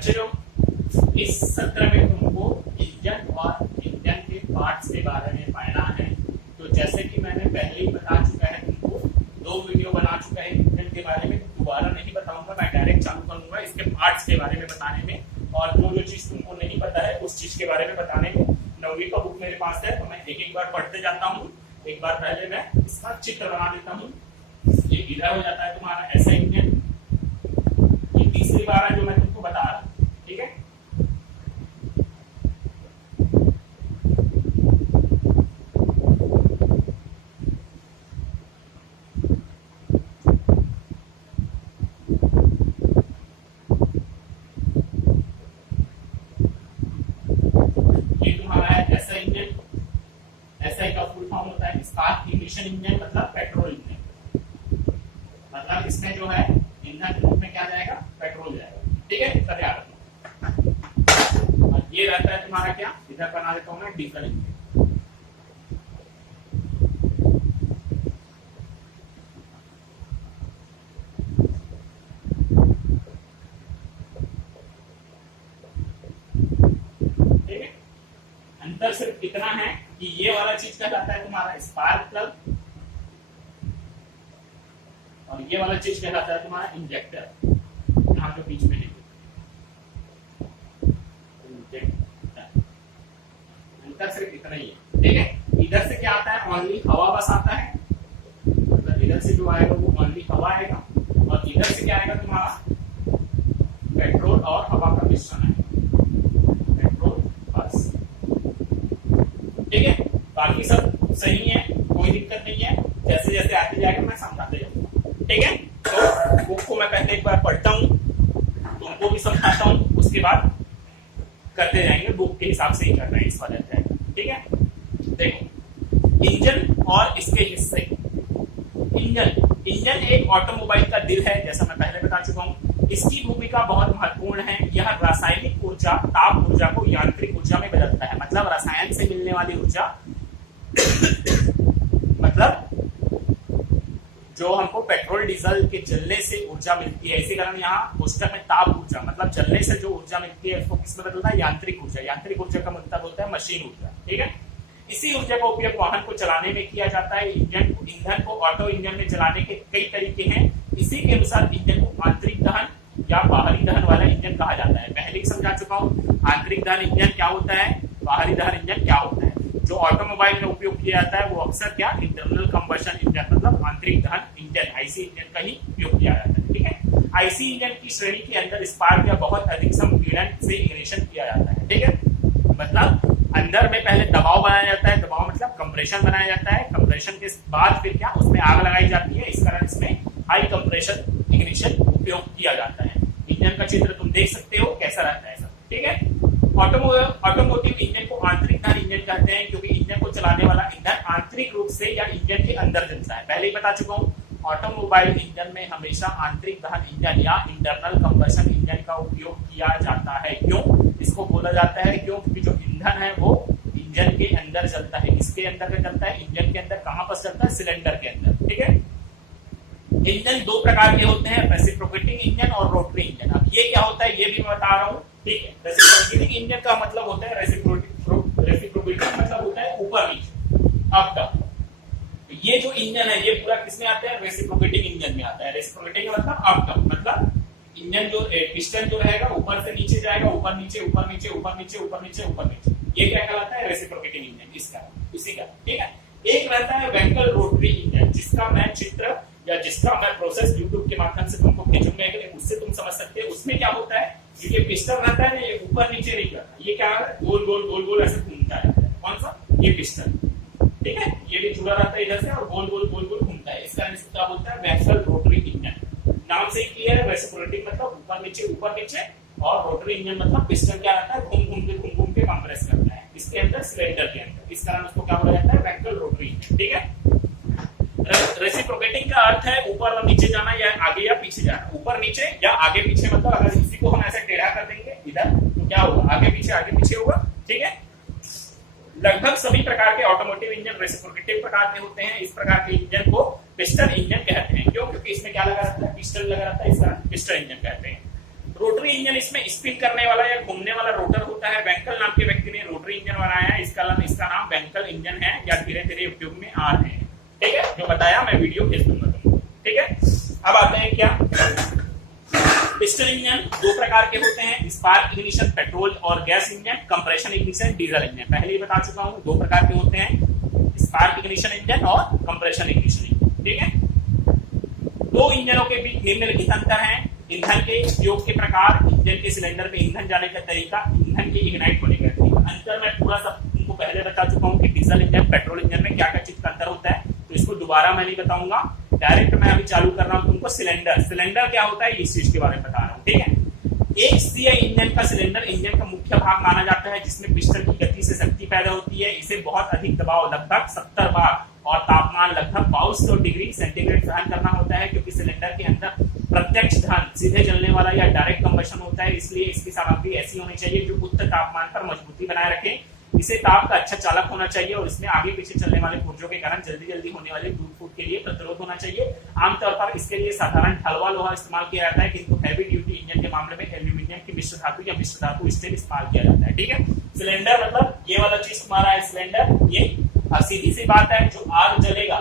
बच्चों, इस सत्र में तुमको इंजन और इंजन के पार्ट्स के बारे में पढ़ना है। तो जैसे कि मैंने पहले ही बता चुका है, तुमको 2 वीडियो बना चुका है इंजन के बारे में, दोबारा नहीं बताऊंगा, मैं डायरेक्ट चालू करूंगा इसके पार्ट्स के बारे में बताने में, और जो चीज तुमको नहीं पता है उस चीज के बारे में बताने में। 9वीं का बुक मेरे पास है, तो मैं एक एक बार पढ़ते जाता हूँ। एक बार पहले मैं इसका चित्र बना देता हूँ। ये इधर हो जाता है तुम्हारा ऐसा इंजन। ये तीसरी बार है जो मैं तुमको बता रहा हूँ, ठीक है। ये तुम्हारा है ऐसा इंजन। ऐसा का फुल फॉर्म होता है स्पार्क इग्निशन इंजन, मतलब पेट्रोल इंजन। मतलब इसमें जो है ईंधन के रूप में क्या जाएगा, पेट्रोल जाएगा, ठीक है। सब याद रखना। और ये रहता है तुम्हारा क्या, इधर बना देता हूं मैं डीजल इंजन। ठीक है, अंतर सिर्फ इतना है कि ये वाला चीज क्या कहता है तुम्हारा स्पार्क प्लग, और ये वाला चीज क्या कहता है तुम्हारा इंजेक्टर, यहाँ जो बीच में है अंतर सिर्फ इतना ही है, ठीक है। इधर से क्या आता है, ओनली हवा बस आता है, मतलब इधर से जो आएगा वो ओनली हवा आएगा, और इधर से क्या आएगा तुम्हारा पेट्रोल और हवा का मिश्रण है, पेट्रोल बस, ठीक है। बाकी सब सही है, कोई दिक्कत नहीं है। जैसे जैसे आते जाएगा मैं समझाते जाऊंगा, ठीक है। तो बुक को मैं पहले एक बार पढ़ता हूँ, तुमको भी समझाता हूँ, उसके बाद करते जाएंगे, बुक के हिसाब से ही करना है इस वाले अध्याय, ठीक है। देखो, इंजन और इसके हिस्से। इंजन एक ऑटोमोबाइल का दिल है, जैसा मैं पहले बता चुका हूँ। इसकी भूमिका बहुत महत्वपूर्ण है। यह रासायनिक ऊर्जा, ताप ऊर्जा को यांत्रिक ऊर्जा में बदलता है, मतलब रसायन से मिलने वाली ऊर्जा मतलब जो हमको पेट्रोल डीजल के जलने से ऊर्जा मिलती है, इसी कारण यहाँ पुस्तक में ताप ऊर्जा, मतलब जलने से जो ऊर्जा मिलती है उसको किसमें बदलता है, यांत्रिक ऊर्जा। यांत्रिक ऊर्जा का मतलब होता है मशीन ऊर्जा, ठीक है। इसी ऊर्जा का उपयोग वाहन को चलाने में किया जाता है। ईंधन को ऑटो इंजन में जलाने के कई तरीके हैं। इसी के अनुसार इंजन को आंतरिक दहन या बाहरी दहन वाला इंजन कहा जाता है। पहले ही समझा चुका हूँ आंतरिक दहन इंजन क्या होता है, बाहरी दहन इंजन क्या होता है। जो ऑटोमोबाइल में उपयोग किया जाता है वो अक्सर क्या, इंटरनल कंबशन इंजन, मतलब आंतरिक दहन इंजन, आईसी इंजन का ही उपयोग किया जाता है, ठीक है। आईसी इंजन की श्रेणी के अंदर स्पार्क या बहुत अधिक संपीड़न से इग्निशन किया जाता है, ठीक है। मतलब अंदर में पहले दबाव बनाया जाता है, दबाव मतलब कंप्रेशन बनाया जाता है, कंप्रेशन के बाद फिर क्या उसमें आग लगाई जाती है। इस कारण इसमें हाई कंप्रेशन इग्निशन उपयोग किया जाता है। इंजन का चित्र तुम देख सकते हो कैसा रहता है सब, ठीक है। ऑटोमोटिव इंजन को आंतरिक दहन इंजन कहते हैं, क्योंकि इंजन को चलाने वाला ईंधन आंतरिक रूप से या इंजन के अंदर जलता है। पहले ही बता चुका हूँ, ऑटोमोबाइल इंजन में हमेशा आंतरिक दहन इंजन या इंटरनल कंबशन इंजन का उपयोग किया जाता है। क्यों इसको बोला जाता है, क्योंकि जो ईंधन है वो इंजन के अंदर जलता है। इसके अंदर जलता है, इंजन के अंदर, कहां पर जलता है, सिलेंडर के अंदर, ठीक है। इंजन 2 प्रकार के होते हैं, रेसिप्रोकेटिंग इंजन और रोटरी इंजन। अब ये क्या होता है ये भी मैं बता रहा हूँ, ठीक है। रेसिप्रोकेटिंग इंजन का मतलब होता है, रेसिप्रोकेटिंग मतलब होता है ऊपर नीचे, अप डाउन। ये जो इंजन है ये पूरा किसमें आता है, रेसिप्रोकेटिंग इंजन में आता है। रेसिप्रोकेटिंग मतलब अप डाउन, मतलब इंजन जो पिस्टन जो रहेगा ऊपर से नीचे जाएगा, ऊपर नीचे ऊपर नीचे ऊपर नीचे ऊपर नीचे ऊपर नीचे, ये क्या कहलाता है, रेसिप्रोकेटिंग इंजन, इसका इसी का, ठीक है। एक रहता है वेंकल रोटरी इंजन, जिसका मैं चित्र या जिसका मैं प्रोसेस यूट्यूब के माध्यम से तुमको भेजूंगा, उससे तुम समझ सकते हो। उसमें क्या होता है, ये पिस्टन रहता है ना, ये ऊपर नीचे नहीं करता, ये क्या है, गोल गोल गोल गोल ऐसे घूमता है। कौन सा, ये पिस्टन, ठीक है। ये भी जुड़ा रहता है इधर से और गोल गोल गोल गोल घूमता है। इस कारण इसको क्या बोलता है, वेंकल रोटरी इंजन। नाम से ही क्लियर है, रेसिप्रोकेटिंग मतलब ऊपर नीचे, और रोटरी इंजन मतलब पिस्टन क्या रहता है, घूम घूम के कंप्रेस करता है इसके अंदर, सिलेंडर के अंदर। इस कारण उसको क्या बोला जाता है, वेंकल रोटरी इंजन, ठीक है। रेसिप्रोकेटिंग का अर्थ है ऊपर और नीचे जाना, या आगे या पीछे जाना। ऊपर नीचे या आगे पीछे, मतलब अगर इसी को हम ऐसे टेढ़ा कर देंगे इधर तो क्या होगा, आगे पीछे होगा, ठीक है। लगभग सभी प्रकार के ऑटोमोटिव इंजन रेसिप्रोकेटिव प्रकार के होते हैं। इस प्रकार के इंजन को पिस्टन इंजन कहते हैं। क्यों, क्योंकि इसमें क्या लगा रहता है, पिस्टन लगा रहता है, इस कारण पिस्टन इंजन कहते हैं। रोटरी इंजन इसमें स्पिन करने वाला या घूमने वाला रोटर होता है। वेंकल नाम के व्यक्ति ने रोटरी इंजन बनाया है, इसका नाम वेंकल इंजन है या धीरे धीरे उपयोग में आ रहे हैं। ठीक है, जो बताया मैं वीडियो भेज दूंगा तुमको। ठीक है, अब आते हैं क्या, पिस्टन इंजन दो प्रकार के होते हैं, स्पार्क इग्निशन पेट्रोल और gas engine, compression ignition diesel engine. पहले ही बता चुका हूं, दो प्रकार के होते हैं, स्पार्क इग्निशन इंजन और कंप्रेशन इग्निशन इंजन। ठीक है, दो इंजनों के बीच निम्नलिखित अंतर है। ईंधन के उपयोग के प्रकार, इंजन के सिलेंडर में ईंधन जाने का तरीका, ईंधन के इग्नाइट होने का तरीका। अंतर मैं पूरा सब तुमको पहले बता चुका हूं कि डीजल इंजन पेट्रोल इंजन में क्या क्या चीज का अंतर होता है, तो इसको दोबारा मैं नहीं बताऊंगा। डायरेक्ट मैं अभी चालू कर रहा हूं तुमको सिलेंडर क्या होता है इस चीज के बारे में बता रहा हूं। ठीक है, एक सीआई इंजन का सिलेंडर इंजन का मुख्य भाग माना जाता है, जिसमें पिस्टन की गति से शक्ति पैदा होती है। इसे बहुत अधिक दबाव लगभग 70 बार और तापमान लगभग 2200 डिग्री सेंटीग्रेड सहन करना होता है, क्योंकि सिलेंडर के अंदर प्रत्यक्ष धन सीधे जलने वाला या डायरेक्ट कंबशन होता है। इसलिए इसकी सामग्री ऐसी होनी चाहिए जो उच्च तापमान पर मजबूती बनाए रखे। इसे ताप का अच्छा चालक होना चाहिए और इसमें आगे पीछे चलने वाले पुर्जों के कारण जल्दी जल्दी होने वाले टूट फूट के लिए प्रतिरोध होना चाहिए। आमतौर पर इसके लिए साधारण ढलवा लोहा इस्तेमाल किया जाता है, किंतु हैवी ड्यूटी इंजन के मामले में एल्यूमिनियम की मिश्र धातु या मिश्र धातु स्टील इस्तेमाल किया जाता है। ठीक है, सिलेंडर मतलब ये वाला चीज तुम्हारा है सिलेंडर। ये सीधी सी बात है, जो आग जलेगा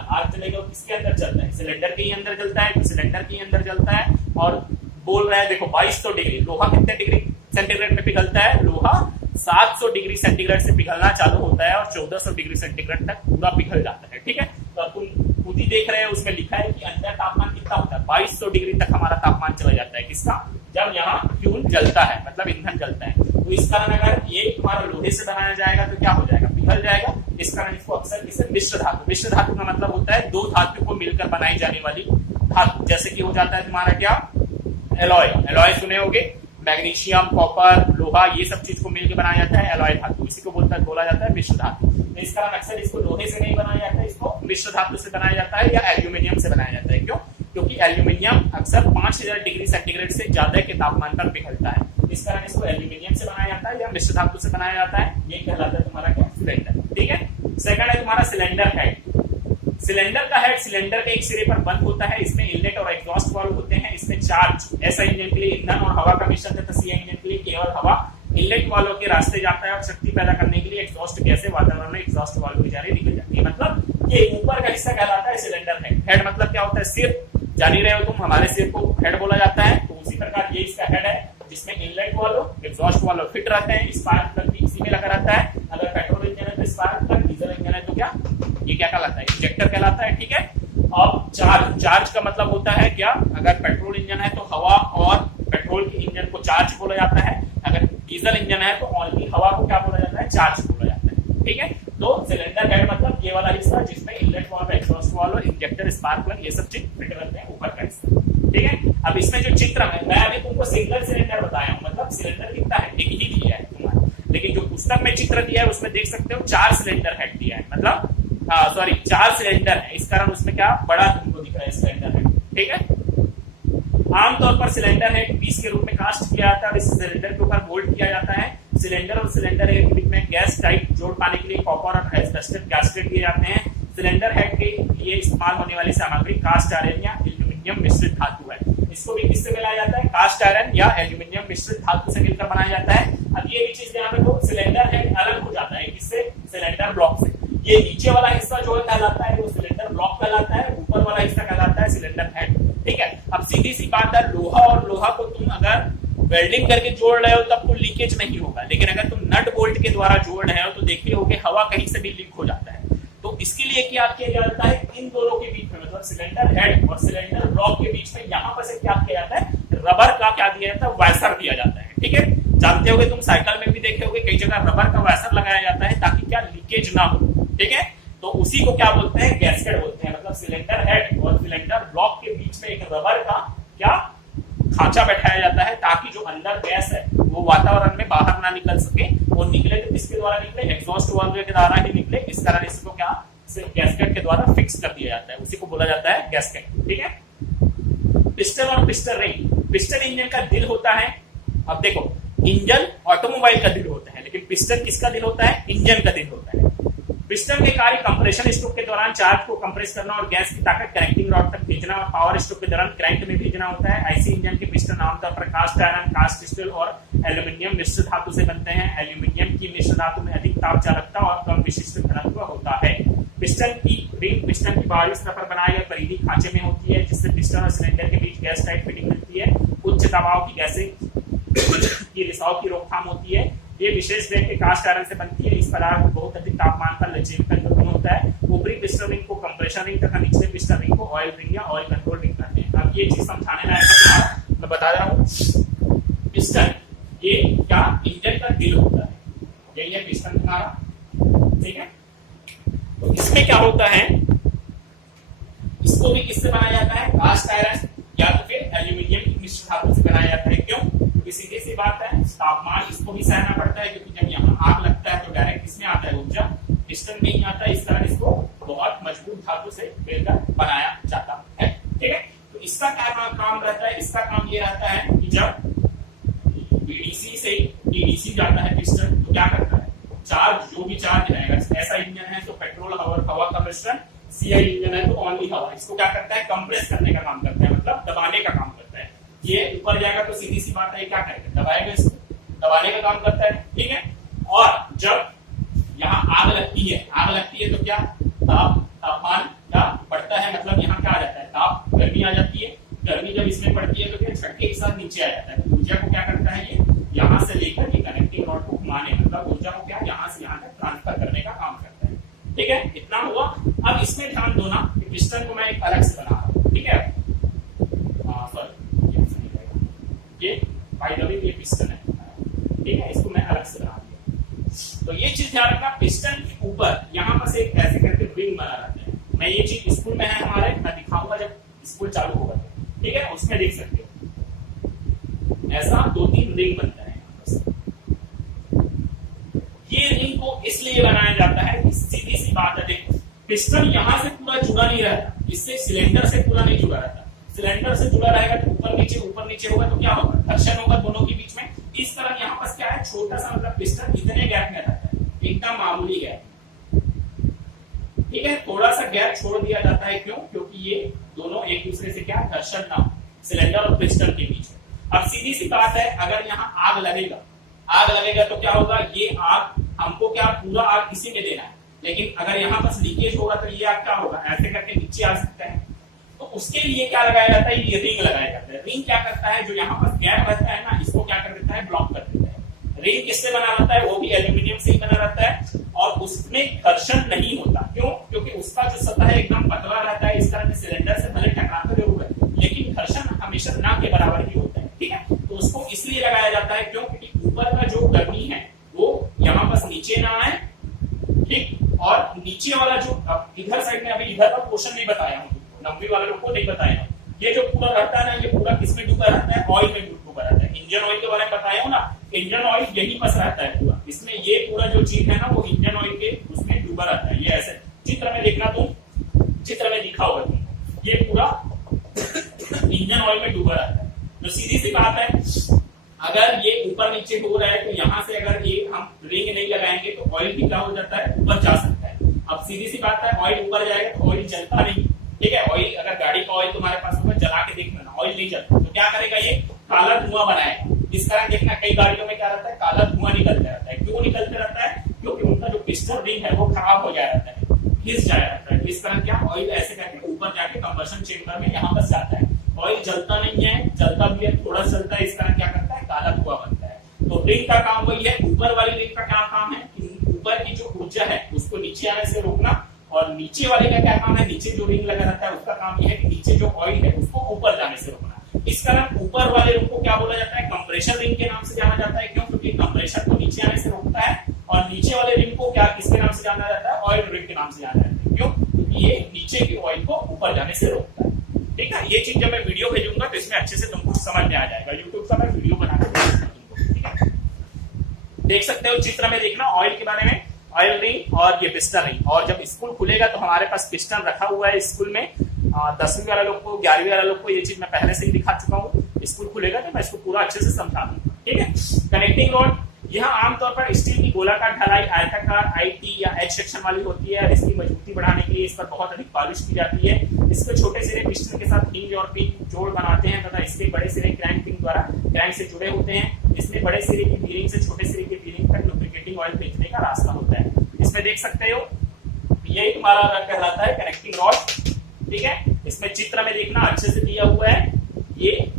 वो किसके अंदर चलता है, सिलेंडर के ही अंदर जलता है, तो सिलेंडर के ही अंदर जलता है। और बोल रहा है देखो 2200 डिग्री, लोहा कितने डिग्री सेंटीग्रेड में पिघलता है, लोहा 700 डिग्री सेंटीग्रेड से पिघलना चालू होता है और 1400 डिग्री सेंटीग्रेड तक पूरा पिघल जाता है। ठीक है, तो अब तुम खुद ही देख रहे हैं, उसमें लिखा है कि अंदर तापमान कितना होता है, 2200 डिग्री तक हमारा तापमान चला जाता है। किसका, जब यहाँ फ्यूल जलता है, मतलब ईंधन जलता है। तो इस कारण अगर ये तुम्हारा लोहे से बनाया जाएगा तो क्या हो जाएगा, पिघल जाएगा। इस कारण इसको अक्सर इसे मिश्र धातु का मतलब होता है दो धातु को मिलकर बनाई जाने वाली धातु। जैसे कि हो जाता है तुम्हारा क्या, एलॉय सुने होगे, मैग्नीशियम, कॉपर, लोहा, ये सब चीज को मिलकर बनाया जाता है एलॉय धातु। इसी को बोला जाता है मिश्र धातु। तो इस कारण अक्सर इसको लोहे से नहीं बनाया जाता है, इसको मिश्र धातु से बनाया जाता है या एल्यूमिनियम से बनाया जाता है। क्यों, क्योंकि एल्यूमिनियम अक्सर 5000 डिग्री सेंटीग्रेड से ज्यादा के तापमान पर पिघलता है। इस कारण इसको एल्यूमिनियम से बनाया जाता है या मिश्र धातु से बनाया जाता है। ये कहलाता है तुम्हारा क्या, सिलेंडर। ठीक है, सेकंड है तुम्हारा सिलेंडर हेड। सिलेंडर का हेड सिलेंडर के एक सिरे पर बंद होता है। इसमें इनलेट और एग्जॉस्ट वाल्व होते हैं। इसमें चार्ज, ऐसा इंजन के लिए ईंधन और हवा का मिश्रण है, तथा सीआई इंजन के लिए केवल हवा इनलेट वाल्व के रास्ते जाता है और शक्ति पैदा करने के लिए एग्जॉस्ट गैसें वातावरण में एग्जॉस्ट वाल्व के जरिए निकल जाती है। मतलब ये ऊपर का हिस्सा कहलाता है सिलेंडर हेड। हेड मतलब क्या होता है, सिर, जान ही रहे हो तुम, हमारे सिर को हेड बोला जाता है। तो उसी प्रकार ये इसका हेड है, जिसमें inlet valve, exhaust valve fit रहते हैं। स्पार्क प्लग भी इसी में लगा रहता है। अगर पेट्रोल इंजन है तो स्पार्क प्लग, डीजल इंजन है तो क्या, ये क्या कहलाता है, इंजेक्टर कहलाता है। ठीक है, अब चार्ज का मतलब होता है क्या, अगर पेट्रोल इंजन है तो हवा और पेट्रोल के इंजन को चार्ज बोला जाता है। अगर डीजल इंजन है तो ओनली हवा को क्या बोला जाता है, चार्ज बोला जाता है। ठीक है, तो सिलेंडर हेड मतलब ये वाला हिस्सा जिसमें inlet valve, exhaust valve, injector, spark plug, ये सब चीज फिट रहते हैं, ऊपर का हिस्सा। ठीक है, अब इसमें जो चित्र है, मैं अभी तुमको सिंगल सिलेंडर बताया हूं, मतलब सिलेंडर कितना है, एक ही दिया है तुम्हारा। लेकिन जो पुस्तक में चित्र दिया है उसमें देख सकते हो 4 सिलेंडर हेड दिया है, मतलब 4 सिलेंडर है। इस कारण उसमें क्या बड़ा तुमको दिख रहा है सिलेंडर हेड। ठीक है, आमतौर पर सिलेंडर हेड पीस के रूप में कास्ट किया जाता है और इस सिलेंडर के ऊपर बोल्ट किया जाता है। सिलेंडर और सिलेंडर हेड के बीच में गैस टाइप जोड़ पाने के लिए कॉपर और एस्बेस्टस गैस्केट दिए जाते हैं। सिलेंडर हेड के लिए इस्तेमाल होने वाली सामग्री कास्ट आयरन या एल्यूमिनियम मिश्रित धातु है। इसको भी किससे मिलाया जाता है, कास्ट आयरन या एल्यूमिनियम मिश्रित धातु से मिलकर बनाया जाता है। अब ये भी चीज ध्यान रखो, सिलेंडर हेड अलग हो जाता है किससे, सिलेंडर ब्लॉक से। ये नीचे वाला हिस्सा जो कहलाता है वो सिलेंडर ब्लॉक कहलाता है, ऊपर वाला हिस्सा कहलाता है सिलेंडर हेड। ठीक है, अब सीधी सी बात है, लोहा और लोहा को तुम अगर वेल्डिंग करके जोड़ रहे हो तब तो लीकेज नहीं होगा, लेकिन अगर तुम नट बोल्ट के द्वारा जोड़ रहे हो तो देखे होगे हवा कहीं से भी लीक हो जाता है। तो इसके लिए क्या किया जाता है, इन दोनों के बीच में, मतलब सिलेंडर हेड और सिलेंडर ब्लॉक के बीच में यहाँ पर से क्या किया जाता है, रबर का क्या दिया जाता है, वैसर दिया जाता है। ठीक है, जानते होगे तुम, साइकिल में भी देखे होगे कई जगह रबर का वैसर लगाया जाता है ताकि क्या लीकेज ना हो। ठीक है, तो उसी को क्या बोलते हैं, गैस्केट बोलते हैं। मतलब सिलेंडर हेड और सिलेंडर ब्लॉक के बीच में एक रबर का क्या खांचा बैठाया जाता है ताकि जो अंदर गैस है वो वातावरण में बाहर ना निकल सके, और निकले तो किसके द्वारा निकले, एग्जॉस्ट वाल्व के द्वारा ही निकले। इस कारण इसको क्या गैस्केट के द्वारा फिक्स कर दिया जाता है, उसी को बोला जाता है गैस्केट। ठीक है, पिस्टन और पिस्टन रिंग, पिस्टन इंजन का दिल होता है। अब देखो, इंजन ऑटोमोबाइल का दिल होता है, लेकिन पिस्टन किसका दिल होता है, इंजन का दिल होता है। पिस्टन के कार्य कंप्रेशन स्ट्रोक के दौरान चार्ज को कंप्रेस करना और गैस की ताकत कनेक्टिंग रॉड तक भेजना और पावर स्ट्रोक के दौरान क्रैंक में भेजना होता है। ऐसे इंजन के पिस्टन आमतौर पर कास्ट आयरन, कास्ट स्टील और एल्यूमिनियम मिश्र धातु से बनते हैं। एल्यूमिनियम की मिश्र धातु में अधिक ताप चालकता और कम विशिष्ट घनत्व होता है। पिस्टन की रिंग पिस्टन की बाहरी सतह पर बनाए गए परिधि खांचे में होती है, जिससे पिस्टन और सिलेंडर के बीच गैस टाइट फिटिंग मिलती है। उच्च दबाव की गैसें की रिसाव की रोकथाम होती है। ये विशेष ग्रेड के कास्ट आयरन से बनती है। इस पदार्थ बहुत अधिक तापमान पर लचीलापन का गुण होता है। ऊपरी पिस्टन रिंग को कंप्रेशन रिंग तथा निचले पिस्टन रिंग को ऑयल रिंग या ऑयल कंट्रोल रिंग कहते हैं। अब ये चीज समझाने लायक है, मैं बता रहा हूँ। पिस्टन ये क्या इंजन का दिल होता है, यही है पिस्टन हमारा, ठीक है। तो इसमें क्या होता है, इसको भी किससे बनाया जाता है, कास्ट आयरन या तो फिर एल्यूमिनियम की मिश्र धातु से बनाया जाता है। क्यों? क्योंकि सीधी सी बात है, तापमान इसको भी सहना पड़ता है, क्योंकि जब यहाँ आग लगता है तो डायरेक्ट किसमें आता है, ऊर्जा पिस्टन में ही आता है। इस कारण इसको बहुत मजबूत धातु से मिलकर बनाया जाता है, ठीक है। तो इसका क्या काम रहता है, इसका काम ये रहता है कि जब बीडीसी से डीडीसी जाता है पिस्टन, तो क्या करता है, चार्ज जो भी चार्ज रहेगा, ऐसा इंजन है तो पेट्रोल हवा का मिश्रण, सीआई इंजन है तो ओनली हवा, इसको क्या करता है, कंप्रेस करने का काम करता है, मतलब दबाने का काम करता है। ये ऊपर जाएगा तो सीधी सी बात है, क्या करेगा, दबाएगा, इसको दबाने का काम करता है, ठीक है। और जब यहाँ आग लगती है तो क्या तापमान क्या बढ़ता है, मतलब यहाँ क्या आ जाता है, ताप गर्मी आ जाती है। गर्मी जब इसमें पड़ती है तो क्या झटके के साथ नीचे आ जाता है। ऊर्जा को क्या करता है, ये यहाँ से लेकर ये कनेक्टिंग रॉड को घुमाने, मतलब ऊर्जा को क्या यहाँ से यहाँ तक ट्रांसफर करने का काम करता है, ठीक है। इतना हुआ। अब इसमें ध्यान दो ना कि पिस्टन को मैं एक अलग से बना रहा हूँ, ठीक है। ये बाय द वे ये पिस्टन है, ठीक है, इसको मैं अलग से बना दिया। तो ये चीज ध्यान रखना, पिस्टन के ऊपर यहाँ पर एक ऐसे करके रिंग बना रहता है। मैं ये चीज स्कूल में है हमारे, मैं दिखाऊंगा जब स्कूल चालू होगा, ठीक है, उसमें देख सकते हो ऐसा 2-3 रिंग बनता है। ये रिंग को इसलिए बनाया जाता है कि सीधी सी बात है, देखो पिस्टन यहां से पूरा जुड़ा नहीं रहता, इससे सिलेंडर से पूरा नहीं जुड़ा रहता। सिलेंडर से जुड़ा रहेगा तो ऊपर नीचे होगा तो क्या होगा, घर्षण होगा दोनों के बीच में। इस तरह यहाँ पर क्या है, छोटा सा मतलब पिस्टन इतने गैप में रहता है, एकदम मामूली गैप, ठीक है। थोड़ा सा गैप छोड़ दिया जाता है, क्यों, क्योंकि ये दोनों एक दूसरे से क्या घर्षण ना हो, सिलेंडर और पिस्टन के बीच में। अब सीधी सी बात है, अगर यहाँ आग लगेगा तो क्या होगा, ये आग हमको क्या पूरा आग इसी में देना है, लेकिन अगर यहाँ पर लीकेज होगा तो ये आग क्या होगा, ऐसे करके नीचे आ सकता है। तो उसके लिए क्या लगाया जाता है, ये रिंग लगाया जाता है। रिंग क्या करता है, जो यहाँ पर गैप रहता है ना, इसको क्या कर देता है, ब्लॉक कर देता है। रिंग किससे बना रहता है, वो भी एल्यूमिनियम से ही बना रहता है, और उसमें घर्षण नहीं होता। क्यों? क्योंकि उसका जो सतह है एकदम पतला रहता है, इस तरह से सिलेंडर से भले टकराते जरूर है, लेकिन घर्षण हमेशा ना के बराबर ही होता है, ठीक है। तो उसको इसलिए लगाया जाता है, क्यों, क्योंकि ऊपर का जो गर्मी है वो यहाँ पर नीचे ना आए, ठीक। और नीचे वाला जो इधर साइड में, अभी इधर का पोर्शन नहीं बताया हूँ, 90 वाले लोग को नहीं बताया, ये जो पूरा रहता है ना, ये पूरा किसमें डूबा रहता है, ऑयल में डूबा रहता है। इंजन ऑयल के बारे में बताया हूँ ना, इंजन ऑयल यहीं फंस रहता है पूरा, इसमें ये पूरा जो चीज है ना, वो इंजन ऑयल के उसमें डूबा रहता है। ये ऐसे चित्र में देखना, तुम चित्र में दिखा होगा तुमको, ये पूरा इंजन ऑयल में डूबा रहता है। तो सीधी सी बात है, अगर ये ऊपर नीचे हो रहा है तो यहाँ से अगर ये हम रिंग नहीं लगाएंगे तो ऑयल भी क्या हो जाता है, ऊपर जा सकता है। अब सीधी सी बात है, ऑयल ऊपर जाएगा तो ऑयल जलता नहीं, ठीक है। ऑयल, अगर गाड़ी का ऑयल तुम्हारे पास होगा, जला के देख लेना, ऑयल नहीं जलता, तो क्या करेगा, ये काला धुआं बनाएगा। इस तरह देखना, कई गाड़ियों में क्या रहता है, काला धुआं निकलता रहता है। क्यों निकलते रहता है, क्योंकि उनका जो पिस्टन रिंग है वो खराब हो जाया रहता है, घिस जाया रहता है। इस तरह क्या ऑयल ऐसे करके ऊपर जाके कंबशन चेंबर में यहाँ बस जाता है। ऑयल जलता नहीं है, जलता भी है, थोड़ा जलता है, इस तरह क्या करता है, काला धुआं बनता है। तो रिंग का काम वही है। ऊपर वाली रिंग का क्या काम है, ऊपर की जो ऊर्जा है उसको नीचे आने से रोकना, और नीचे वाले का क्या काम है, नीचे जो रिंग लगा रहता है उसका काम यह है कि नीचे जो ऑयल है उसको ऊपर जाने से रोकना। इस कारण ऊपर वाले रिंग को क्या बोला जाता है, कंप्रेशर रिंग के नाम से जाना जाता है। क्यों? क्योंकि कंप्रेशर को नीचे आने से रोकता है, और नीचे वाले रिंग को क्या किसके नाम से जाना जाता है, ऑयल रिंग के नाम से जाना जाता है। क्यों? क्योंकि ये नीचे की ऑयल को ऊपर जाने से रोकता है, ठीक है। ये चीज जब मैं वीडियो भेजूंगा तो इसमें अच्छे से तुमको समझ में आ जाएगा। यूट्यूब का मैं वीडियो बना के भेजूंगा तुमको, ठीक है। देख सकते हो चित्र में, देखना ऑयल के बारे में, ऑयल रिंग और ये पिस्टन रिंग। और जब स्कूल खुलेगा तो हमारे पास पिस्टन रखा हुआ है स्कूल में। 10वीं वाला लोग को, 11वीं वाला लोग को ये चीज मैं पहले से ही दिखा चुका हूँ। स्कूल खुलेगा तो मैं इसको पूरा अच्छे से समझा दूंगा, ठीक है। कनेक्टिंग रॉड, यह आमतौर पर स्टील की गोलाकार ढलाई आयताकार आईटी या एच सेक्शन वाली होती है और इसकी मजबूती बढ़ाने के लिए इस पर बहुत अधिक पॉलिश की जाती है। इसके छोटे सिरे पिस्टन के साथ हिंज और पिन जोड़ बनाते हैं तथा इसके बड़े सिरे क्रैंक पिन द्वारा क्रैंक से जुड़े होते हैं। इसमें बड़े सिरे की बीरिंग से छोटे सिरे की बीरिंग तक लुब्रिकेटिंग ऑयल भेजने का रास्ता होता है। इसमें देख सकते हो यही तुम्हारा कहलाता है कनेक्टिंग रॉड। ठीक है, इसमें चित्र में देखना अच्छे से दिया हुआ है, ये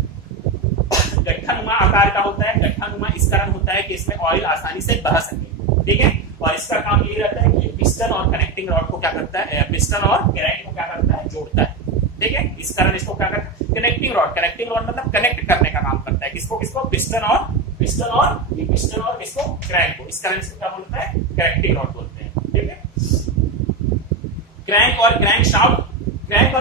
गट्ठानुमा आकार का होता है। गट्ठानुमा इस कारण होता है कि इसमें ऑयल आसानी से बह सके। ठीक है, और इसका काम ये रहता है कि पिस्टन और कनेक्टिंग रॉड को क्या करता है, पिस्टन और क्रैंक को क्या करता है, जोड़ता है। ठीक है, इस कारण इसको क्या करता है, कनेक्टिंग रॉड। कनेक्टिंग रॉड मतलब कनेक्ट करने का काम करता है। किसको किसको, पिस्टन और किसको, क्रैंक को। इस कारण इसको क्या बोलता है, कनेक्टिंग रॉड बोलते हैं। ठीक है, क्रैंक और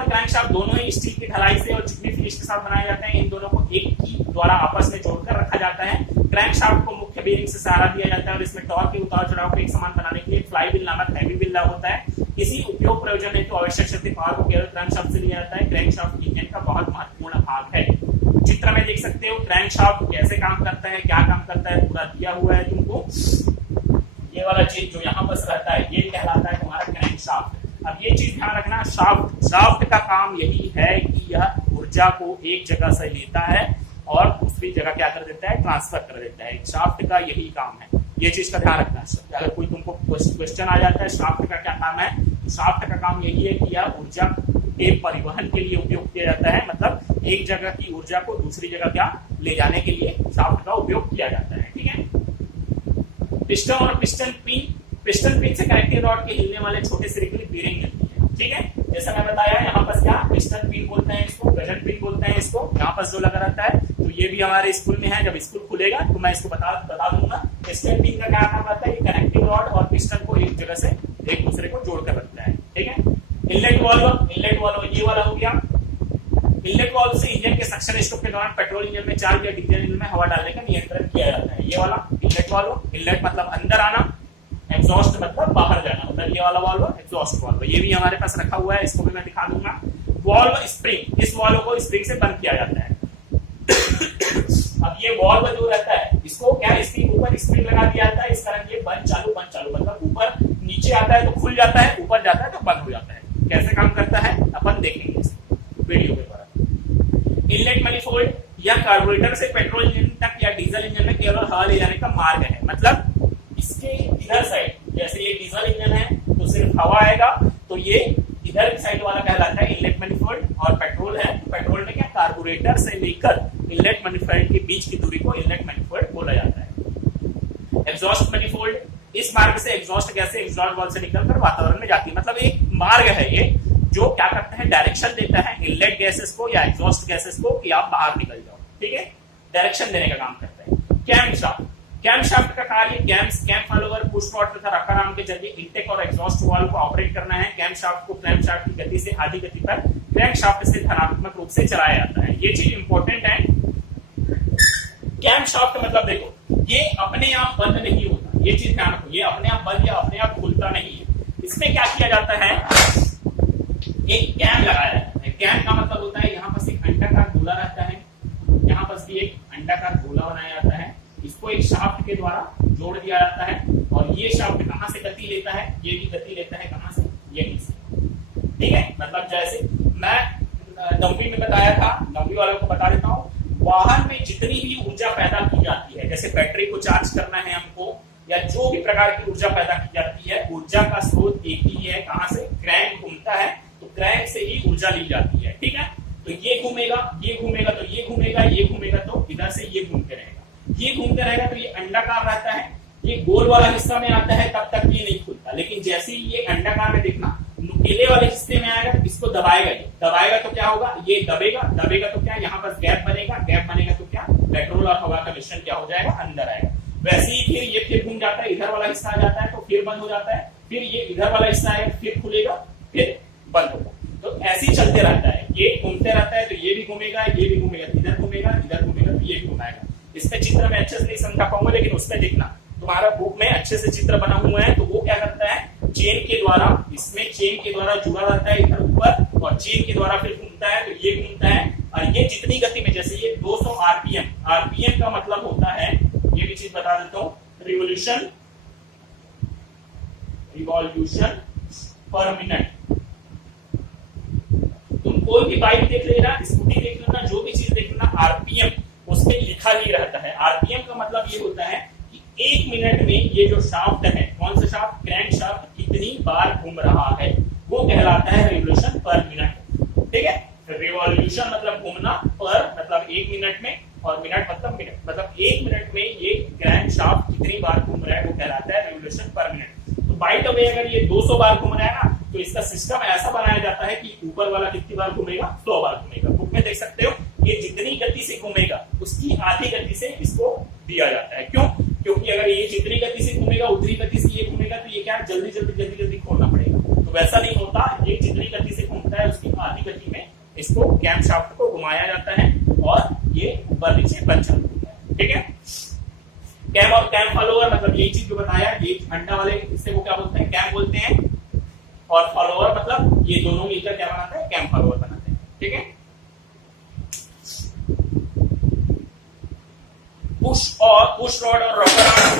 क्रैंकशाफ्ट दोनों ही स्टील की ढलाई से और चिकनी फिनिश के साथ बनाए जाते हैं। इन दोनों को एक की द्वारा आपस में जोड़कर रखा जाता है। क्रैंकशाफ्ट को मुख्य बेरिंग से सहारा दिया जाता है और इसमें टॉर्क के उतार चढ़ाव को एक समान बनाने के लिए फ्लाई व्हील नामक हैवी व्हील होता है। इसी उपयोग प्रयोजन हेतु आवश्यक शक्ति पावर को केवल क्रैंकशाफ्ट से लिया जाता है। क्रैंकशाफ्ट इंजन का बहुत महत्वपूर्ण भाग है। चित्र में देख सकते हो क्रैंकशाफ्ट कैसे काम करता है, क्या काम करता है, पूरा दिया हुआ है तुमको। ये वाला चीज जो यहाँ पर रहता है ये कहलाता है तुम्हारा क्रैंकशाफ्ट। अब ये चीज ध्यान रखना, शाफ्ट का काम यही है कि यह ऊर्जा को एक जगह से लेता है और दूसरी जगह क्या कर देता है, ट्रांसफर कर देता है। शाफ्ट का यही काम है, ये चीज का ध्यान रखना। अगर कोई तुमको क्वेश्चन आ जाता है शाफ्ट का क्या काम है, शाफ्ट का काम यही है कि यह ऊर्जा के परिवहन के लिए उपयोग किया जाता है। मतलब एक जगह की ऊर्जा को दूसरी जगह क्या ले जाने के लिए शाफ्ट का उपयोग किया जाता है। ठीक है, पिस्टन और पिस्टन पिन से कनेक्टिंग रॉड के हिलने वाले छोटे सिरे के लिए बीरिंग मिलती है। ठीक है, जैसा मैं बताया यहाँ पर क्या पिस्टन पिन बोलते हैं इसको, गजन पिन बोलते हैं इसको। यहाँ पर जो लगा रहता है तो ये भी हमारे स्कूल में है। जब स्कूल खुलेगा तो मैं इसको बता दूंगा। पिस्टन पिन का क्या काम करता है, ये कनेक्टिंग रॉड और पिस्टन को एक जगह से एक दूसरे को जोड़कर रखता है। ठीक है, इनलेट वाल्व ये वाला हो गया। इनलेट वाल्व से इंजन के सक्शन स्ट्रोक के दौरान पेट्रोल इंजन में चार्ज या डीजल इंजन में हवा डालने का नियंत्रण किया जाता है। ये वाला इनलेट वाल्व, इनलेट मतलब अंदर आना, एग्जॉस्ट मतलब बाहर जाना, मतलब ये वाला वाल्व एग्जॉस्ट वाल्व। ये भी हमारे पास रखा हुआ है, इसको भी मैं दिखा दूंगा। वाल्व स्प्रिंग, इस वाल्व को स्प्रिंग से बंद किया जाता है। अब ये वाल्व जो रहता है इसको क्या, इसके ऊपर स्प्रिंग लगा दिया जाता है। इस कारण ये बंद चालू मतलब ऊपर नीचे आता है तो खुल जाता है, ऊपर जाता है तो बंद हो जाता है। कैसे काम करता है अपन देखेंगे वीडियो के द्वारा। इनलेट मैनिफोल्ड, यह कार्बोरेटर से पेट्रोल इंजन तक या डीजल इंजन में केवल हवा ले जाने का मार्ग है। मतलब इसके इधर साइड, जैसे ये डीजल इंजन है तो सिर्फ हवा आएगा, तो ये इधर साइड वाला कहलाता है इनलेट मैनिफोल्ड। और पेट्रोल है, पेट्रोल में क्या कार्बोरेटर से लेकर इनलेट मैनिफोल्ड के बीच की दूरी को इनलेट मैनिफोल्ड बोला जाता है। एग्जॉस्ट मैनिफोल्ड, इस मार्ग से एग्जॉस्ट गैसें एग्जॉस्ट वाल्व से निकलकर वातावरण में जाती है। मतलब एक मार्ग है ये जो क्या करता है, डायरेक्शन देता है इनलेट गैसेस को या एग्जॉस्ट गैसेस को कि आप बाहर निकल जाओ। ठीक है, डायरेक्शन देने का काम करता है। कैमशाफ्ट का कार्य कैम फॉलोवर, पुश रॉड तथा रखा राम के जरिए इनटेक और एग्जॉस्ट वाल्व को ऑपरेट करना है। कैमशाफ्ट को क्रैंकशाफ्ट की गति से आधी गति पर क्रैंकशाफ्ट से धनात्मक रूप से चलाया जाता है। ये चीज इंपॉर्टेंट है। कैमशाफ्ट मतलब देखो ये अपने आप बंद नहीं होता, ये चीज ध्यान रखो, ये अपने आप बंद या अपने आप खुलता नहीं है। इसमें क्या किया जाता है, एक कैम लगाया जाता है। कैम का मतलब होता है यहाँ पर एक अंडाकार गोला रहता है, यहाँ पर भी एक अंडाकार गोला बनाया जाता है। इसको एक शाफ्ट के द्वारा जोड़ दिया जाता है और ये शाफ्ट कहां से गति लेता है, ये भी गति लेता है कहां से, यहीं से। ठीक है, मतलब जैसे मैं डम्बी में बताया था, डम्बी वालों को बता देता हूँ। वाहन में जितनी भी ऊर्जा पैदा की जाती है, जैसे बैटरी को चार्ज करना है हमको या जो भी प्रकार की ऊर्जा पैदा की जाती है, ऊर्जा का स्रोत एक ही है। कहां से, क्रैंक घूमता है तो क्रैंक से ही ऊर्जा ली जाती है। ठीक है, तो ये घूमेगा तो ये घूमेगा, ये घूमेगा तो इधर से ये घूमते रहेगा, ये घूमते रहेगा तो ये अंडाकार रहता है। ये गोल वाला हिस्सा में आता है तब तक ये नहीं खुलता, लेकिन जैसे ही ये अंडाकार में देखना नुकीले वाले हिस्से में आएगा, इसको दबाएगा तो क्या होगा, ये दबेगा तो क्या, यहाँ पर गैप बनेगा तो क्या, पेट्रोल और हवा का मिश्रण क्या हो जाएगा, अंदर आएगा। वैसे ही फिर ये फिर घूम जाता है, इधर वाला हिस्सा आ जाता है तो फिर बंद हो जाता है, फिर ये इधर वाला हिस्सा आएगा, फिर खुलेगा, फिर बंद होगा। तो ऐसे ही चलते रहता है, ये घूमते रहता है तो ये भी घूमेगा, इधर घूमेगा तो ये भी घुमाएगा। इसमें चित्र में अच्छे से नहीं समझा पाऊंगा, लेकिन उसमें देखना तुम्हारा बुक में अच्छे से चित्र बना हुआ है। तो वो क्या करता है, चेन के द्वारा, इसमें चेन के द्वारा जुड़ा रहता है इधर ऊपर और चेन के द्वारा फिर घूमता है तो ये घूमता है। और ये जितनी गति में, जैसे ये 200 आरपीएम का मतलब होता है, ये भी चीज बता देता हूँ, रिवॉल्यूशन पर मिनट। तुम कोई भी बाइक देख लेना, स्कूटी देख लेना, जो भी चीज देख लेना, आरपीएम उसमें लिखा ही रहता है। आरपीएम का मतलब ये होता है कि 1 मिनट में ये जो शाफ्ट है, कौन सा शाफ्ट, क्रैंक शाफ्ट, कितनी बार घूम रहा है, वो कहलाता है रिवॉल्यूशन पर मिनट। ठीक है, रिवॉल्यूशन मतलब घूमना, पर मतलब 1 मिनट में, और मिनट मतलब 1 मिनट में ये क्रैंक शाफ्ट कितनी बार घूम रहा है, वो कहलाता है रिवॉल्यूशन पर मिनट। तो बाय द वे अगर ये 200 बार घूम रहा है ना, तो इसका सिस्टम ऐसा बनाया जाता है कि ऊपर वाला कितनी बार घूमेगा, 100 बार घूमेगा। बुक में देख सकते हो, ये जितनी गति से घूमेगा उसकी आधी गति से इसको दिया जाता है। क्यों? क्योंकि अगर ये जितनी गति से घूमेगा उतनी गति से ये घूमेगा, तो ये क्या है, जल्दी खोलना पड़ेगा। तो वैसा नहीं होता, ये जितनी गति से घूमता है उसकी आधी गति में इसको कैम शाफ्ट को घुमाया जाता है और ये ऊपर नीचे बन जाता है। ठीक है, कैम और कैम फॉलोअर मतलब ये चीज जो बताया, ये अंडा वाले हिस्से को क्या बोलते हैं, कैम बोलते हैं, और फॉलोअर मतलब ये दोनों मिलकर क्या बनाते हैं, कैम फॉलोअर बनाते हैं। ठीक है, पुश रॉड और रॉकर आर्म।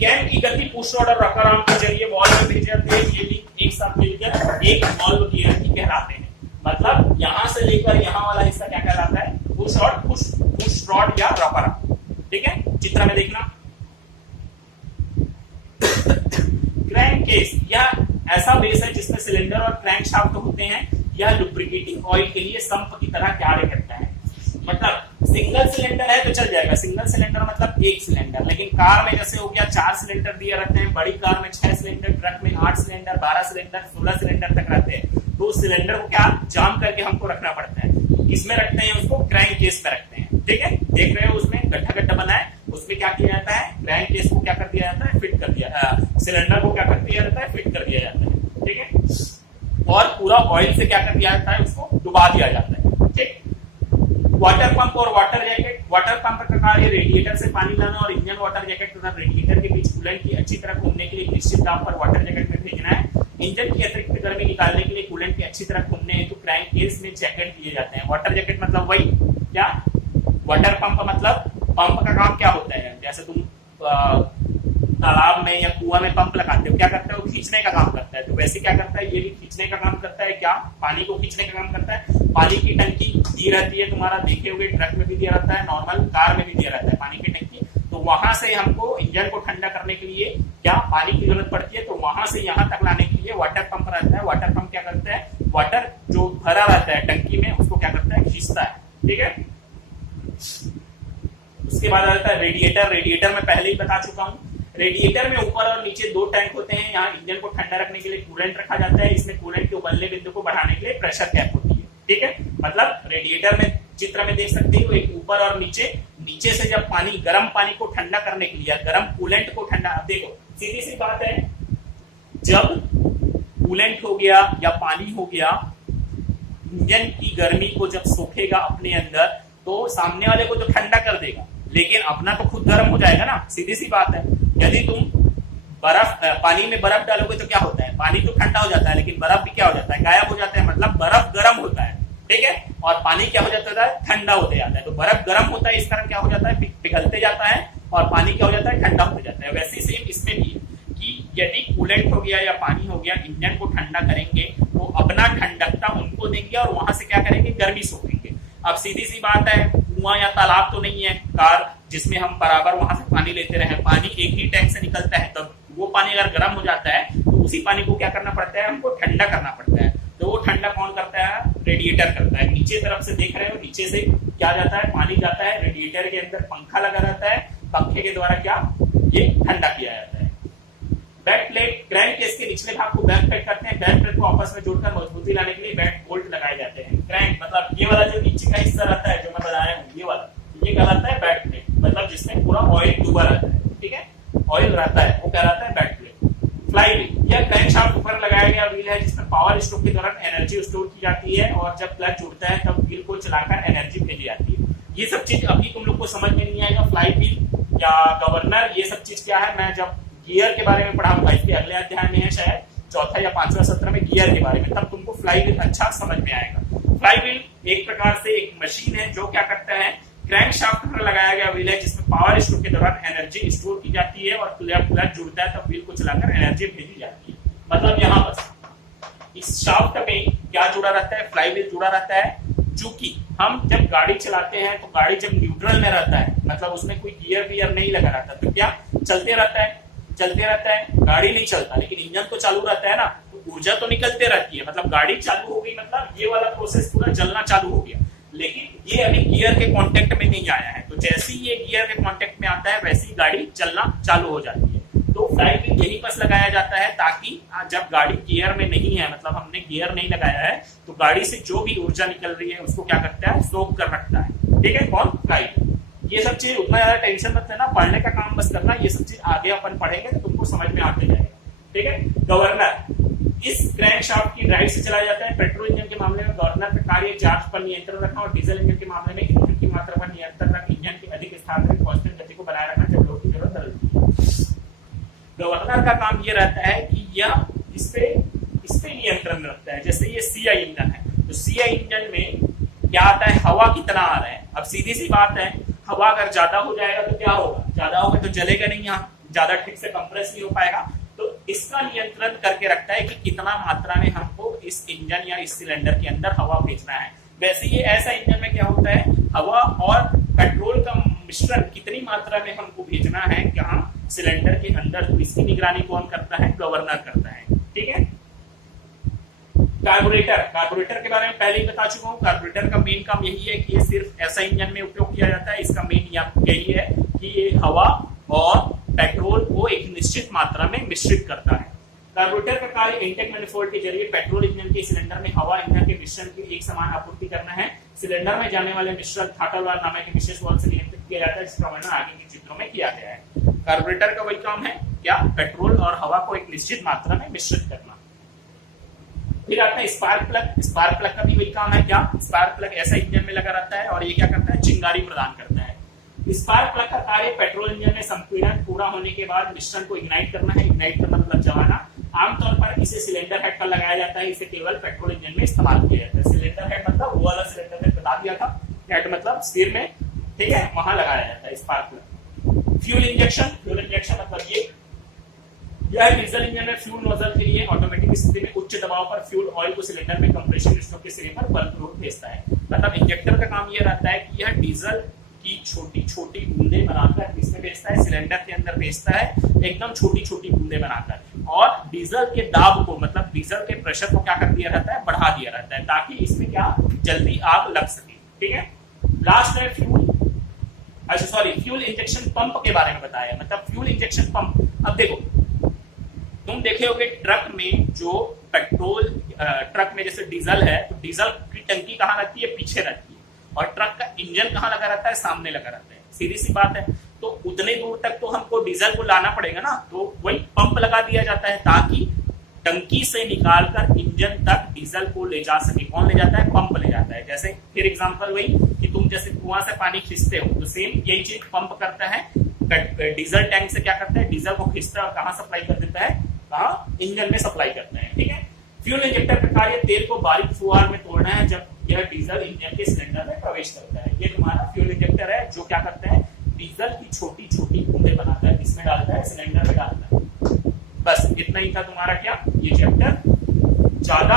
कैम की गति पुश रॉड और रॉकर आर्म के जरिए वॉल्व में भेजे जाते हैं। ये भी एक साथ मिलकर एक वॉल्व गियर की कहलाते हैं। मतलब यहां से लेकर यहां वाला हिस्सा क्या कहलाता है, पुश रॉड या रॉकर आर्म। ठीक है, चित्र में देखना। क्रैंक केस, यह ऐसा बेस है जिसमें सिलेंडर और क्रैंक शाफ्ट होते हैं। यह लुब्रिकेटिंग ऑयल के लिए संप की तरह कार्य करता है। मतलब सिंगल सिलेंडर है तो चल जाएगा, सिंगल सिलेंडर मतलब एक सिलेंडर, लेकिन कार में जैसे हो गया 4 सिलेंडर दिए रहते हैं, बड़ी कार में 6 सिलेंडर, ट्रक में 8 सिलेंडर, 12 सिलेंडर, 16 सिलेंडर तक रहते हैं। तो सिलेंडर को क्या जाम करके हमको रखना पड़ता है। किसमें रखते हैं उसको, क्रैंक केस में रखते हैं। ठीक है, देख रहे हो उसमें गड्ढा बना है, उसमें क्या किया जाता है, क्रैंक केस को क्या कर दिया जाता है, फिट कर दिया, सिलेंडर को क्या कर दिया जाता है, फिट कर दिया जाता है। ठीक है, और पूरा ऑयल से क्या कर दिया जाता है, उसको डुबा दिया जाता है। ठीक, वाटर पंप और वाटर जैकेट। वाटर पंप का कार्य रेडिएटर से पानी लाना और इंजन वाटर जैकेट तथा रेडिएटर के बीच कूलेंट की अच्छी तरह घूमने के लिए निश्चित दाब पर वाटर जैकेट में भेजना है। इंजन की अतिरिक्त गर्मी निकालने के लिए कूलेंट की अच्छी तरह घूमने हेतु क्रैंक केस में जैकेट दिए जाते हैं। वाटर जैकेट मतलब वही क्या, वाटर पंप मतलब पंप का काम क्या होता है, जैसे तुम तालाब में या कुआं में पंप लगाते हो, क्या करता है वो खींचने का काम करता है। तो वैसे क्या करता है, ये भी खींचने का काम करता है। क्या, पानी को खींचने का काम करता है। पानी की टंकी दी रहती है, तुम्हारा देखे हुए ट्रक में भी दिया रहता है, नॉर्मल कार में भी दिया रहता है पानी की टंकी। तो वहां से हमको इंजन को ठंडा करने के लिए क्या पानी की जरूरत पड़ती है, तो वहां से यहाँ तक लाने के लिए वाटर पंप रहता है। वाटर पंप क्या करता है, वाटर जो भरा रहता है टंकी में उसको क्या करता है, खींचता है। ठीक है, उसके बाद आता है रेडिएटर। रेडिएटर में पहले ही बता चुका हूं। रेडिएटर में ऊपर और नीचे 2 टैंक होते हैं। यहाँ इंजन को ठंडा रखने के लिए कूलेंट रखा जाता है। इसमें कूलेंट के उबलने बिंदु को बढ़ाने के लिए प्रेशर कैप होती है। ठीक है, मतलब रेडिएटर में चित्र में देख सकते हो, एक ऊपर और नीचे से जब पानी, गर्म पानी को ठंडा करने के लिए, गर्म कूलेंट को ठंडा, देखो सीधी सी बात है, जब कूलेंट हो गया या पानी हो गया, इंजन की गर्मी को जब सोखेगा अपने अंदर, तो सामने वाले को तो ठंडा कर देगा, लेकिन अपना तो खुद गर्म हो जाएगा ना। सीधी सी बात है, यदि तुम पानी में बर्फ डालोगे तो क्या होता है, पानी तो ठंडा हो जाता है, लेकिन बर्फ भी क्या हो जाता है, गायब हो जाता है। मतलब बर्फ गर्म होता है, ठीक है, और पानी क्या हो जाता है, ठंडा होते जाता है। तो बर्फ गर्म होता है, इस कारण क्या हो जाता है, पिघलते जाता है, और पानी क्या हो जाता है, ठंडा हो जाता है। वैसे सेम इसमें भी है कि यदि कूलेंट हो गया या पानी हो गया, इंजन को ठंडा करेंगे तो अपना ठंडकता उनको देंगे और वहां से क्या करेंगे, गर्मी सोखेंगे। अब सीधी सी बात है, कुआं या तालाब तो नहीं है कार जिसमें हम बराबर वहां से पानी लेते रहे। पानी एक ही टैंक से निकलता है, तब वो पानी अगर गर्म हो जाता है तो उसी पानी को क्या करना पड़ता है, हमको ठंडा करना पड़ता है। तो वो ठंडा कौन करता है, रेडिएटर करता है। नीचे तरफ से देख रहे हो, नीचे से क्या जाता है, पानी जाता है, रेडिएटर के अंदर पंखा लगा रहता है, पंखे के द्वारा क्या ये ठंडा किया जाता है। बैक प्लेट, क्रैंक केस के निचले भाग को बैक प्लेट करते हैं। बैक प्लेट को आपस में जोड़कर मजबूती लाने के लिए बैक बोल्ट लगाए जाते हैं। क्रैंक मतलब ये वाला जो नीचे का हिस्सा रहता है, जो मैं बता रहा हूँ, ये वाला, ये कहलाता है बैक प्लेट, मतलब जिसमें पूरा ऑयल डूबा रहता है, ठीक है, ऑयल रहता है, वो कहलाता है बैक प्लेट। फ्लाई व्हील, यह क्रैंक शाफ्ट पर लगाया गया व्हील है जिसमें पावर स्ट्रोक के दौरान एनर्जी स्टोर की जाती है, और जब क्लच जुड़ता है तब व्हील को चलाकर एनर्जी भेजी जाती है। ये सब चीज अभी तुम लोग को समझ में नहीं आएगा, फ्लाई व्हील या गवर्नर, ये सब चीज क्या है, मैं जब गियर के बारे में पढ़ाऊंगा, इसके अगले अध्याय में है शायद चौथा या पांचवा सत्र में गियर के बारे में, तब तुमको फ्लाई व्हील अच्छा समझ में आएगा। फ्लाई व्हील एक प्रकार से एक मशीन है जो क्या करता है, क्रैंक शाफ्ट पर लगाया गया व्हील है जिसमें पावर स्ट्रोक के दौरान एनर्जी स्टोर की जाती है और क्लच जुड़ता है तब व्हील को चलाकर एनर्जी भेजी जाती है। मतलब यहाँ पर इस शाफ्ट में क्या जुड़ा रहता है, फ्लाईव्हील जुड़ा रहता है। चूंकि हम जब गाड़ी चलाते हैं तो गाड़ी जब न्यूट्रल में रहता है, मतलब उसमें कोई गियर वियर नहीं लगा रहता, तो क्या चलते रहता है, गाड़ी नहीं चलता, लेकिन इंजन तो चालू रहता है ना, तो ऊर्जा तो निकलते रहती है। मतलब गाड़ी चालू हो गई, मतलब ये वाला प्रोसेस पूरा चलना चालू हो गया, लेकिन ये अभी गियर के कांटेक्ट में नहीं आया है। तो जैसे ही ये गियर के कांटेक्ट में आता है वैसे ही गाड़ी चलना चालू हो जाती है। तो फ्लाईव्हील यही बस लगाया जाता है ताकि जब गाड़ी गियर में नहीं है, मतलब हमने गियर नहीं लगाया है, तो गाड़ी से जो भी ऊर्जा निकल रही है उसको क्या करता है, सोख कर रखता है। ठीक है, कौन, फ्लाईव्हील। ये सब चीज उतना ज्यादा टेंशन मत लेना, पढ़ने का काम बस करना। ये सब चीज आगे अपन पढ़ेंगे तो तुमको समझ में आते जाएगा। ठीक है। गवर्नर इस क्रैंकशाफ्ट की ड्राइव से चलाया जाता है। पेट्रोल इंजन के मामले में गवर्नर का कार्य चार्ज पर नियंत्रण रखना और डीजल इंजन के मामले में ईंधन की मात्रा पर नियंत्रण रख इंजन की अधिक स्थानांतरित कांस्टेंट गति को बनाए रखना जब लोड की जरूरत पड़ती है। गवर्नर का काम ये रहता है कि यह इस पे नियंत्रण रखता है। जैसे ये सीआई इंजन है, तो सीआई इंजन में क्या आता है, हवा कितना आ रहा है। अब सीधी सी बात है, हवा अगर ज्यादा हो जाएगा तो क्या होगा, ज्यादा होगा तो जलेगा नहीं, यहाँ ज्यादा ठीक से कंप्रेस नहीं हो पाएगा। तो इसका नियंत्रण करके रखता है कि कितना मात्रा में हमको इस इंजन या इस सिलेंडर के अंदर हवा भेजना है। वैसे ये ऐसा इंजन में क्या होता है, हवा और पेट्रोल का मिश्रण कितनी मात्रा में हमको भेजना है क्या सिलेंडर के अंदर, तो इसकी निगरानी कौन करता है, गवर्नर करता है। ठीक है। कार्बोरेटर के बारे में पहले ही बता चुका हूँ। कार्बोरेटर का मेन काम यही है कि ये सिर्फ ऐसा इंजन में उपयोग किया जाता है। इसका मेन यही है कि ये हवा और पेट्रोल को एक निश्चित मात्रा में मिश्रित करता है। कार्बोरेटर का कार्य इंटेक मैनिफोल्ड के जरिए पेट्रोल इंजन के सिलेंडर में हवा ईंधन के मिश्रण की एक समान आपूर्ति करना है। सिलेंडर में जाने वाले मिश्रण थ्रॉटल वाल्व नामक के विशेष वाल्व से नियंत्रित किया जाता है, जिसका वर्णन आगे के चित्रों में किया गया है। कार्बोरेटर का वही काम है, क्या, पेट्रोल और हवा को एक निश्चित मात्रा में मिश्रित करना। फिर आता है स्पार्क प्लग। स्पार्क प्लग का भी वही काम है, क्या, स्पार्क प्लग ऐसा इंजन में लगा रहता है और ये क्या करता है, चिंगारी प्रदान करता है। स्पार्क प्लग का कार्य पेट्रोल इंजन में संपीड़न पूरा होने के बाद मिश्रण को इग्नाइट करना है। इग्नाइट करना मतलब जलाना। आमतौर पर इसे सिलेंडर हेड पर लगाया जाता है। इसे केवल पेट्रोल इंजन में इस्तेमाल किया जाता है। सिलेंडर हेड मतलब वो वाला सिलेंडर में बता दिया था, हेड मतलब सिर में, ठीक है, वहां लगाया जाता है स्पार्क प्लग। फ्यूल इंजेक्शन मतलब यह डीजल इंजन में फ्यूल नोजल के लिए ऑटोमेटिक स्थिति में उच्च दबाव पर फ्यूल ऑयल को सिलेंडर में कंप्रेशन स्ट्रोक के सिरे पर बलपूर्वक भेजता है। मतलब इंजेक्टर का काम यह रहता है कि यह डीजल की छोटी छोटी बूंदें बनाकर किसमें भेजता है, सिलेंडर के अंदर भेजता है, एकदम छोटी छोटी बूंदें बनाकर, और डीजल के दाब को, मतलब डीजल के प्रेशर को क्या कर दिया रहता है, बढ़ा दिया रहता है, ताकि इसमें क्या, जल्दी आग लग सके। ठीक है। लास्ट है फ्यूल इंजेक्शन पंप के बारे में बताया। मतलब फ्यूल इंजेक्शन पंप, अब देखो तुम देखे होगे ट्रक में, जो पेट्रोल ट्रक में जैसे डीजल है, तो डीजल की टंकी कहाँ रहती है, पीछे रहती है, और ट्रक का इंजन कहाँ लगा रहता है, सामने लगा रहता है। सीधी सी बात है। तो उतने दूर तक तो हमको डीजल को लाना पड़ेगा ना, तो वही पंप लगा दिया जाता है ताकि टंकी से निकालकर इंजन तक डीजल को ले जा सके। कौन ले जाता है, पंप ले जाता है। जैसे फिर एग्जांपल वही कि तुम जैसे कुआं से पानी खींचते हो, तो सेम यही चीज पंप करता है, डीजल टैंक से क्या करता है, डीजल को खींचता है और कहां सप्लाई कर देता है, कहां, इंजन में सप्लाई करता है। ठीक है। फ्यूल इंजेक्टर का कार्य तेल को बारीक फुहार में तोड़ना है जब यह डीजल इंजन के सिलेंडर में प्रवेश करता है। ये तुम्हारा फ्यूल इंजेक्टर है, जो क्या करता है, डीजल की छोटी छोटी बूंदें बनाता है, किसमें डालता है, सिलेंडर में डालता है। बस इतना ही था तुम्हारा क्या, ये चैप्टर। ज्यादा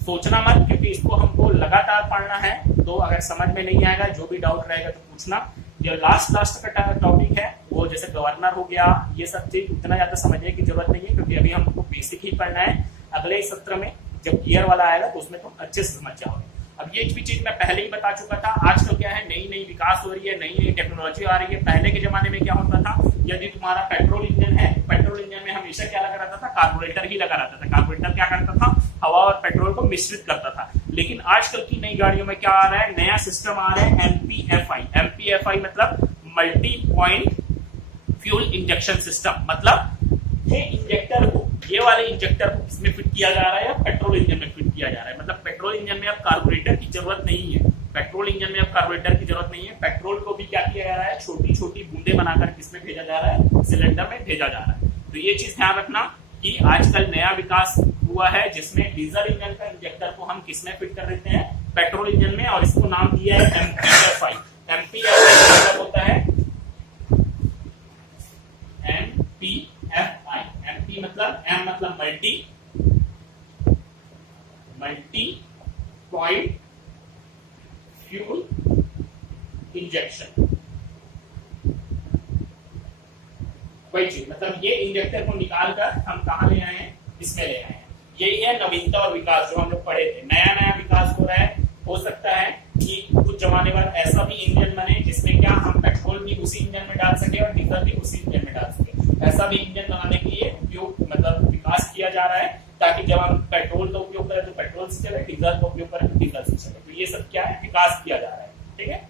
सोचना मत, क्योंकि इसको हमको लगातार पढ़ना है, तो अगर समझ में नहीं आएगा, जो भी डाउट रहेगा तो पूछना। जो लास्ट का टॉपिक है वो जैसे गवर्नर हो गया, ये सब चीज उतना ज्यादा समझने की जरूरत नहीं है, क्योंकि अभी हमको बेसिक ही पढ़ना है। अगले सत्र में जब गियर वाला आएगा तो उसमें तुम अच्छे से समझ जाओगे। अब ये भी चीज मैं पहले ही बता चुका था। आजकल क्या है, नई नई विकास हो रही है, नई नई टेक्नोलॉजी आ रही है। पहले के जमाने में क्या होता था, यदि तुम्हारा पेट्रोल इंजन है, पेट्रोल इंजन में हमेशा क्या लगा रहता था, कार्बोरेटर ही लगा रहता था। कार्बोरेटर क्या करता था, हवा और पेट्रोल को मिश्रित करता था। लेकिन आजकल की नई गाड़ियों में क्या आ रहा है, नया सिस्टम आ रहा है, एमपीएफआई मतलब multi point fuel injection system. मतलब ये इंजेक्टर को, ये वाले इंजेक्टर को किसमें फिट किया जा रहा है, पेट्रोल इंजन में फिट किया जा रहा है। मतलब पेट्रोल इंजन में अब कार्बोरेटर की जरूरत नहीं है, पेट्रोल इंजन में अब कार्बोरेटर की जरूरत नहीं है। पेट्रोल को भी क्या किया जा रहा है, छोटी छोटी बूंदें बनाकर किसमें भेजा जा रहा है, सिलेंडर में भेजा जा रहा है। तो ये चीज ध्यान रखना कि आजकल नया विकास हुआ है, जिसमें डीजल इंजन का इंजेक्टर को हम किसमें फिट कर देते हैं, पेट्रोल इंजन में, और इसको नाम दिया है एमपीएफआई। एमपीएफआई इंजेक्शन, वही चीज, मतलब ये इंजेक्टर को निकालकर हम कहाँ ले आए हैं, इसमें ले आए हैं। यही है नवीनता और विकास जो हम लोग पढ़े थे। नया नया विकास हो रहा है। हो सकता है कि कुछ जमाने बाद ऐसा भी इंजन बने जिसमें क्या हम पेट्रोल भी उसी इंजन में डाल सके और डीजल भी उसी इंजन में डाल सके। ऐसा भी इंजन बनाने के लिए उपयोग मतलब विकास किया जा रहा है, ताकि जब हम पेट्रोल का उपयोग करें तो पेट्रोल से चले, डीजल का उपयोग करें तो डीजल से चले। तो ये सब क्या है, विकास किया जा रहा है। ठीक है।